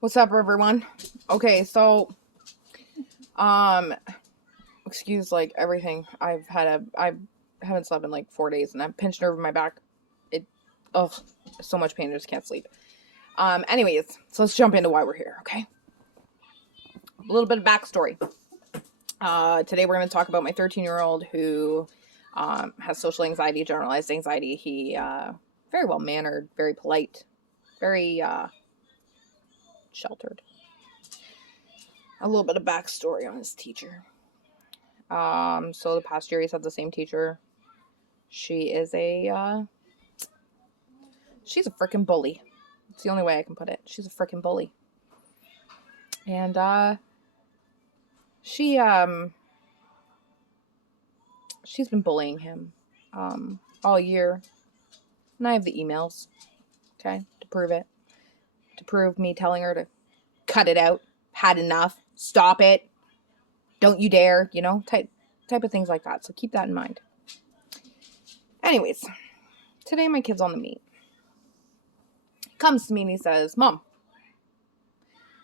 What's up, everyone? Okay, so, um, excuse like everything. I haven't slept in like 4 days, and I'm pinched nerve in my back. It, ugh, so much pain. I just can't sleep. Anyways, so let's jump into why we're here. Okay, a little bit of backstory. Today we're going to talk about my 13-year-old who, has social anxiety, generalized anxiety. He, very well mannered, very polite, very sheltered. A little bit of backstory on his teacher. So the past year he's had the same teacher. She is she's a freaking bully. It's the only way I can put it. She's a freaking bully. And, she, she's been bullying him, all year. And I have the emails, okay, to prove it. To prove me telling her to cut it out, had enough, stop it, don't you dare, type of things like that. So keep that in mind. Anyways, today my kid's on the meet. He comes to me and he says, Mom,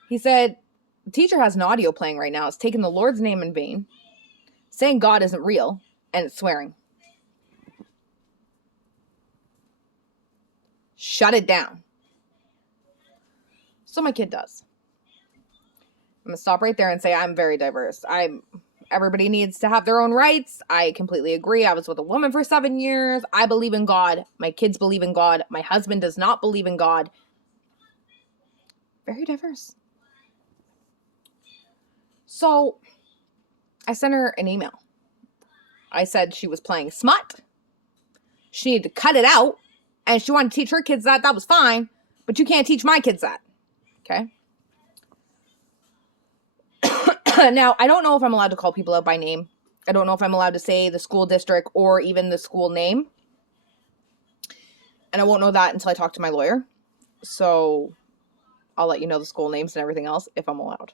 he said, the teacher has an audio playing right now. It's taking the Lord's name in vain, saying God isn't real, and it's swearing. Shut it down. So my kid does. I'm going to stop right there and say I'm very diverse. Everybody needs to have their own rights. I completely agree. I was with a woman for 7 years. I believe in God. My kids believe in God. My husband does not believe in God. Very diverse. So I sent her an email. I said she was playing smut. She needed to cut it out. And she wanted to teach her kids that. That was fine. But you can't teach my kids that. Okay? Now, I don't know if I'm allowed to call people out by name. I don't know if I'm allowed to say the school district or even the school name. And I won't know that until I talk to my lawyer. So I'll let you know the school names and everything else if I'm allowed.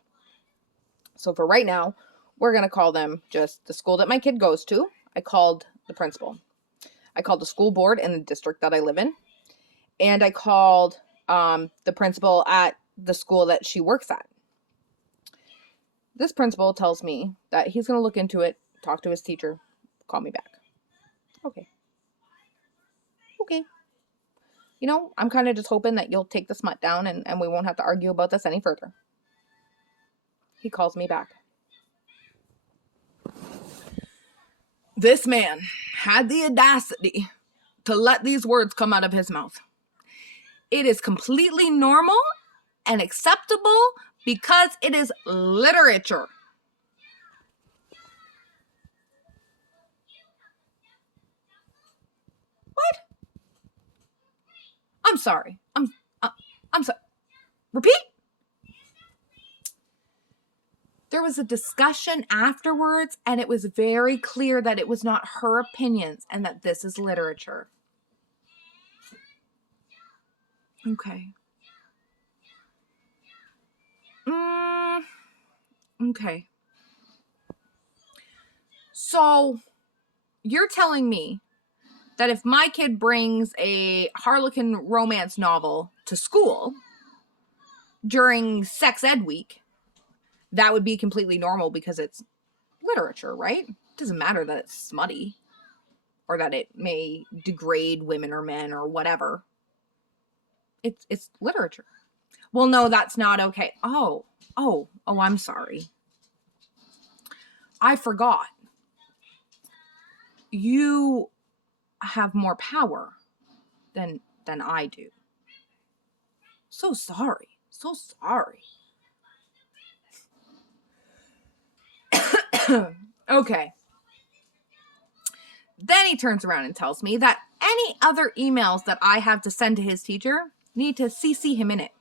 So for right now, we're going to call them just the school that my kid goes to. I called the principal. I called the school board in the district that I live in. And I called the principal at the school that she works at. This principal tells me that he's going to look into it, talk to his teacher, call me back. Okay. I'm kind of just hoping that you'll take the smut down and we won't have to argue about this any further. He calls me back. This man had the audacity to let these words come out of his mouth. It is completely normal and acceptable because it is literature. What? I'm sorry. I'm sorry. Repeat? There was a discussion afterwards, and it was very clear that it was not her opinions and that this is literature. Okay. Okay. So, you're telling me that if my kid brings a Harlequin romance novel to school during sex ed week, that would be completely normal because it's literature, right? It doesn't matter that it's smutty or that it may degrade women or men or whatever. It's literature. Well, no, that's not okay. Oh, I'm sorry. I forgot. You have more power than I do. So sorry. Okay. Then he turns around and tells me that any other emails that I have to send to his teacher need to CC him in it.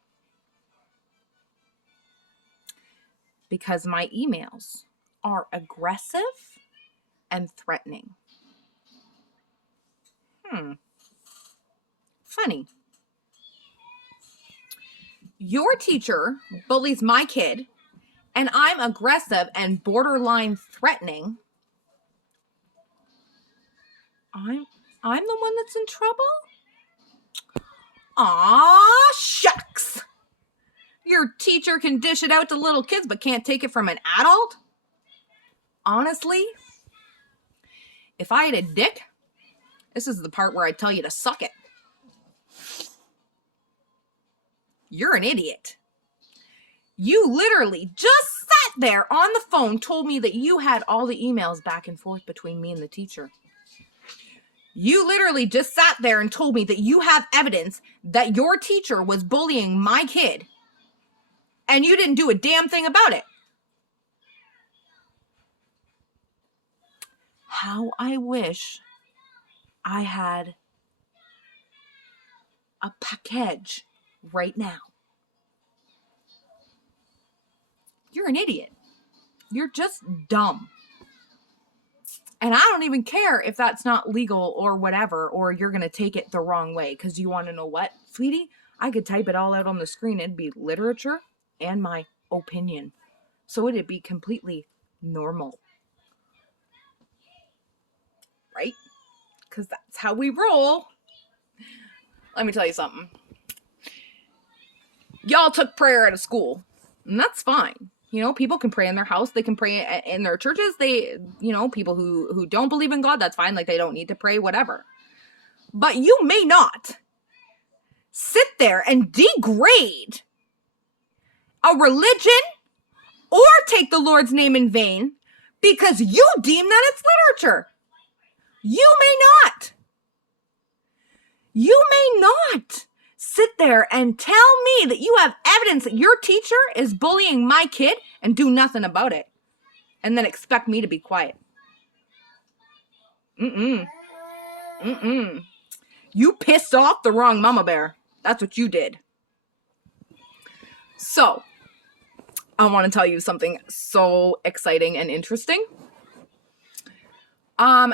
Because my emails are aggressive and threatening. Funny. Your teacher bullies my kid, and I'm aggressive and borderline threatening. I'm the one that's in trouble? Aw, shucks. Your teacher can dish it out to little kids but can't take it from an adult? Honestly, if I had a dick, this is the part where I tell you to suck it. You're an idiot. You literally just sat there on the phone, told me that you had all the emails back and forth between me and the teacher. You literally just sat there and told me that you have evidence that your teacher was bullying my kid, and you didn't do a damn thing about it. How I wish I had a package right now. You're an idiot. You're just dumb. And I don't even care if that's not legal or whatever, or you're going to take it the wrong way. Because you want to know what, sweetie? I could type it all out on the screen. It'd be literature and my opinion. So it'd be completely normal. Right? Because that's how we roll. Let me tell you something. Y'all took prayer at a school. And that's fine. You know, people can pray in their house. They can pray in their churches. People who don't believe in God, that's fine. Like, they don't need to pray, whatever. But you may not sit there and degrade a religion or take the Lord's name in vain because you deem that it's literature. You may not. You may not sit there and tell me that you have evidence that your teacher is bullying my kid and do nothing about it. And then expect me to be quiet. You pissed off the wrong mama bear. That's what you did. So, I want to tell you something so exciting and interesting.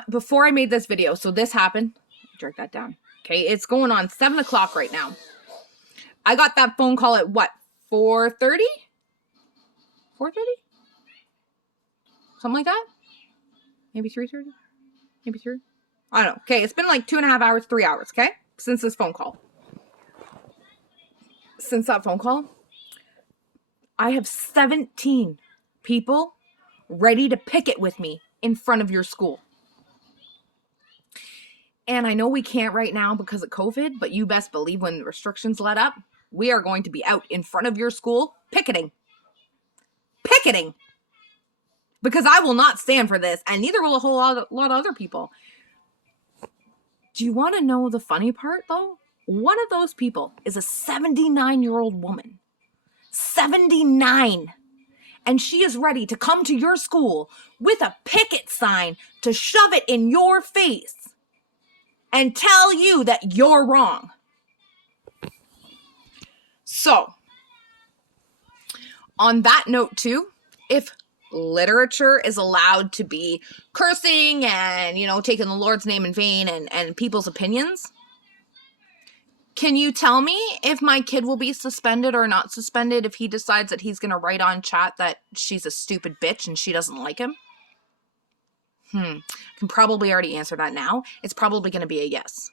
Before I made this video, so this happened. Jerk that down. Okay, it's going on 7 o'clock right now. I got that phone call at what? 4:30? 4:30? Something like that? Maybe 3:30? Maybe 3? I don't know. Okay, it's been like 2.5 hours, 3 hours, okay? Since this phone call. Since that phone call, I have 17 people ready to picket with me in front of your school. And I know we can't right now because of COVID, but you best believe when the restrictions let up, we are going to be out in front of your school picketing. Picketing. Because I will not stand for this, and neither will a whole lot of other people. Do you want to know the funny part, though? One of those people is a 79-year-old woman. 79. And she is ready to come to your school with a picket sign to shove it in your face and tell you that you're wrong. So, on that note too, if literature is allowed to be cursing and, taking the Lord's name in vain and people's opinions, can you tell me if my kid will be suspended or not suspended if he decides that he's going to write on chat that she's a stupid bitch and she doesn't like him? I can probably already answer that now. It's probably going to be a yes.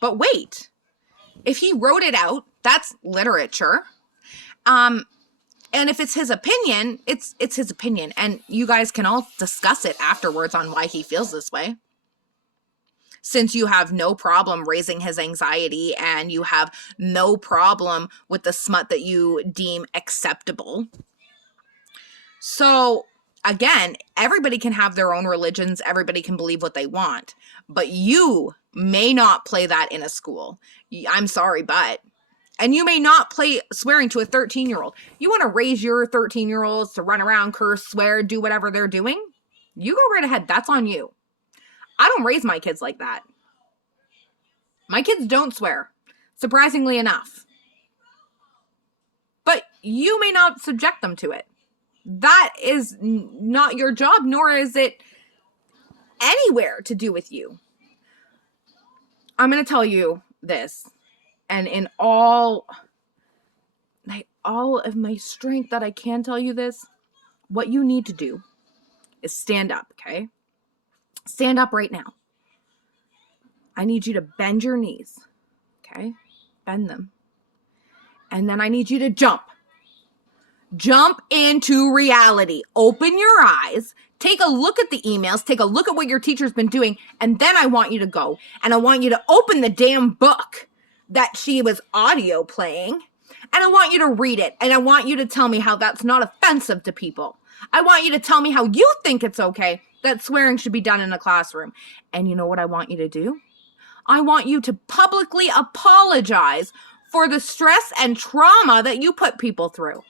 But wait. If he wrote it out, that's literature. And if it's his opinion, it's his opinion. And you guys can all discuss it afterwards on why he feels this way. Since you have no problem raising his anxiety and you have no problem with the smut that you deem acceptable. So, again, everybody can have their own religions. Everybody can believe what they want. But you may not play that in a school. I'm sorry, but. And you may not play swearing to a 13-year-old. You want to raise your 13-year-olds to run around, curse, swear, do whatever they're doing? You go right ahead. That's on you. I don't raise my kids like that. My kids don't swear, surprisingly enough. But you may not subject them to it. That is not your job, nor is it anywhere to do with you. I'm going to tell you this, and in all of my strength that I can tell you this, what you need to do is stand up, okay? Stand up right now. I need you to bend your knees, okay? Bend them. And then I need you to jump. Jump into reality. Open your eyes. Take a look at the emails. Take a look at what your teacher's been doing. And then I want you to go. And I want you to open the damn book that she was audio playing. And I want you to read it. And I want you to tell me how that's not offensive to people. I want you to tell me how you think it's okay that swearing should be done in a classroom. And you know what I want you to do? I want you to publicly apologize for the stress and trauma that you put people through.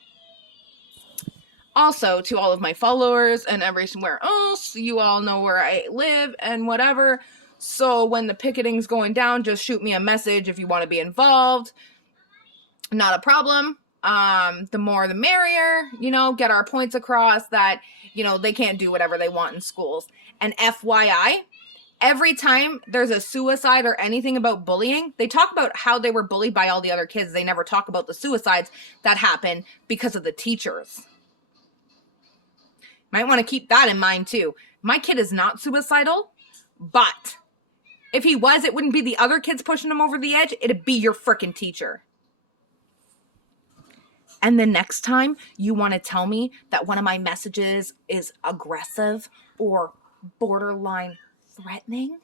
Also, to all of my followers and everywhere else, you all know where I live and whatever. So when the picketing's going down, just shoot me a message if you want to be involved. Not a problem. The more the merrier, get our points across that, they can't do whatever they want in schools. And FYI, every time there's a suicide or anything about bullying, they talk about how they were bullied by all the other kids. They never talk about the suicides that happen because of the teachers. Might want to keep that in mind too. My kid is not suicidal, but if he was, it wouldn't be the other kids pushing him over the edge. It'd be your frickin' teacher. And the next time you want to tell me that one of my messages is aggressive or borderline threatening,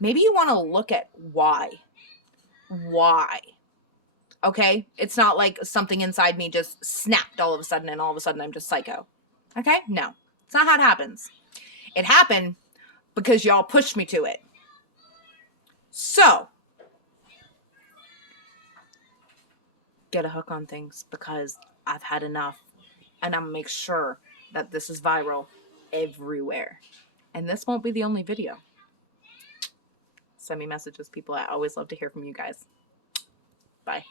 maybe you want to look at why. Why? Okay? It's not like something inside me just snapped all of a sudden and all of a sudden I'm just psycho. Okay? No. It's not how it happens. It happened because y'all pushed me to it. So, get a hook on things because I've had enough. And I'm going to make sure that this is viral everywhere. And this won't be the only video. Send me messages, people. I always love to hear from you guys. Bye.